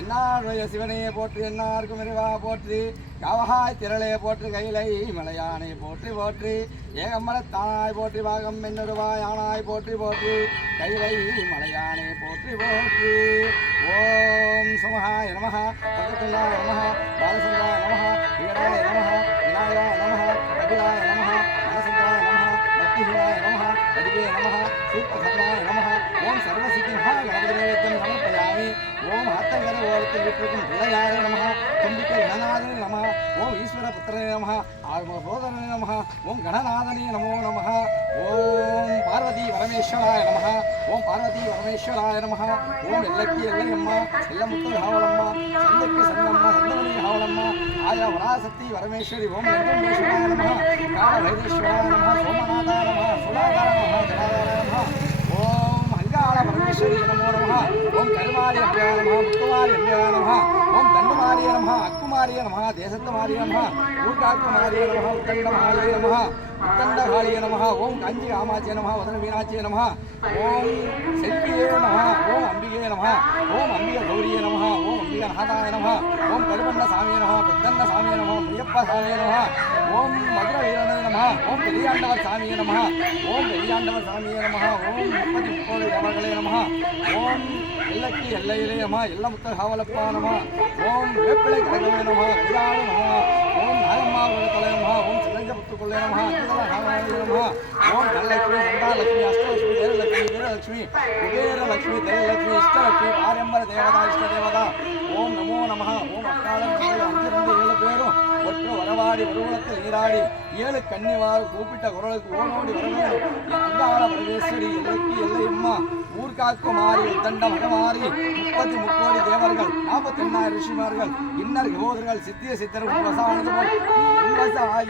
என்னாருடைய சிவனையை போற்றி என்னாருக்கும் இறைவா போற்றி காவகாய் திரளையை போற்றி கைலை மலையானை போற்றி போற்றி ஏகம்மல தானாய் போற்றி பாகம் மென்னுருவாய் ஆனாய் போற்றி போற்றி கைலை மலையானை போற்றி போற்றி ஓம் சமஹாய நமஹ பக்கத்துல்லாய நமஹ பாலசந்தாய நமஹ வீராய நமஹ விநாயகாய நமஹ கபிலாய நமஹ மனசந்தாய நமஹ பக்திஹீனாய நமஹ அடிவே நமஹ சூப்பசர்மாய நமஹ ஓம் சர்வசித்தி மகா கணபதிநேவேத்தியம் சமர்ப்பயாமி ஓம் ஆத்தங்கர ஓரத்தில் விட்டிருக்கும் பிள்ளையாரே நமஹ தும்பிக்கை கணநாதனே நமஹ ஓம் ஈஸ்வர புத்திரனே நமஹ ஆழ்ம சோதரனே நமஹ ஓம் கணநாதனே நமோ நமஹ ஓம் பார்வதி பரமேஸ்வராய நமஹ ஓம் பார்வதி பரமேஸ்வராய நமஹ ஓம் எல்லக்கி எல்லையம்மா எல்லமுத்தல் காவலம்மா சந்தைக்கு சந்தம்மா சந்தவனி காவலம்மா ஆயா வராசக்தி பரமேஸ்வரி ஓம் நந்தமேஸ்வராய நமஹ கால வைதேஸ்வராய நமஹ சோமநாதாய நமஹ சுலாதாய நமஹ ஜலாதாய நமஹ ஓம் ஹங்காள பரமேஸ்வரி நமோ நமஹ ஓம் கருமாரி அம்பியா நமஹ முத்துமாரி அம்பியா நமஹ ஓம் தண்டுமாரிய நமஹ அக்குமாரிய நமஹ தேசத்தமாரிய நமஹ ஊர்காக்குமாரிய நமஹ உத்தண்டமாரிய நமஹ உத்தண்டகாளிய நமஹ ஓம் காஞ்சி காமாட்சிய நமஹ வதன மீனாட்சிய நமஹ ஓம் செல்வியே நமஹ ஓம் அம்பிகே நமஹ ஓம் அம்பிக கௌரியே நமஹ ஓம் அம்பிக நாதாய நமஹ ஓம் கருமண்ண சாமியே நமஹ பெத்தண்ண சாமியே நமஹ முனியப்ப சாமியே நமஹ ஓம் மதுர வீரனே நமஹ ஓம் பெரியாண்டவர் சாமியே நமஹ ஓம் பெரியாண்டவர் சாமியே நமஹ ஓம் 30 தேவர்களே நமஹ ஓம் எல்லக்கி எல்லையிலே நமஹ எல்லமுத்த காவலப்பா நமஹ ஓம் வேப்பிலை கரகமே நமஹ விராடு நமஹ ஓம் நாகம்மா தலை நமஹ ஓம் சிலங்க புத்துக்குள்ளே நமஹ அஞ்சல நாகமாயி நமஹ ஓம் தனலட்சுமி சந்தாலட்சுமி அஷ்டலட்சுமி தேவலட்சுமி வீரலட்சுமி குபேரலட்சுமி தேவலட்சுமி இஷ்டலட்சுமி ஆரியம்பர தேவதா இஷ்ட தேவதா ஓம் நமோ நமஹ ஓம் அக்காலம் 5 பேரும் ஒற்று வரவாடி ஒருவளத்தில் நீராடி 7 கன்னிவாறு கூப்பிட்ட குரலுக்கு ஓனோடி வரவேணும் அங்காள பரமேஸ்வரி எல்லைக்கு எல்லையம்மா ஊர்காக்கு மாறி உத்தண்ட மகமாறி 30 முக்கோடி தேவர்கள் 48 ரிஷிமார்கள் இன்னர் யோதர்கள் சித்திய சித்தர் உன்வசானது போல் உன்வசாயி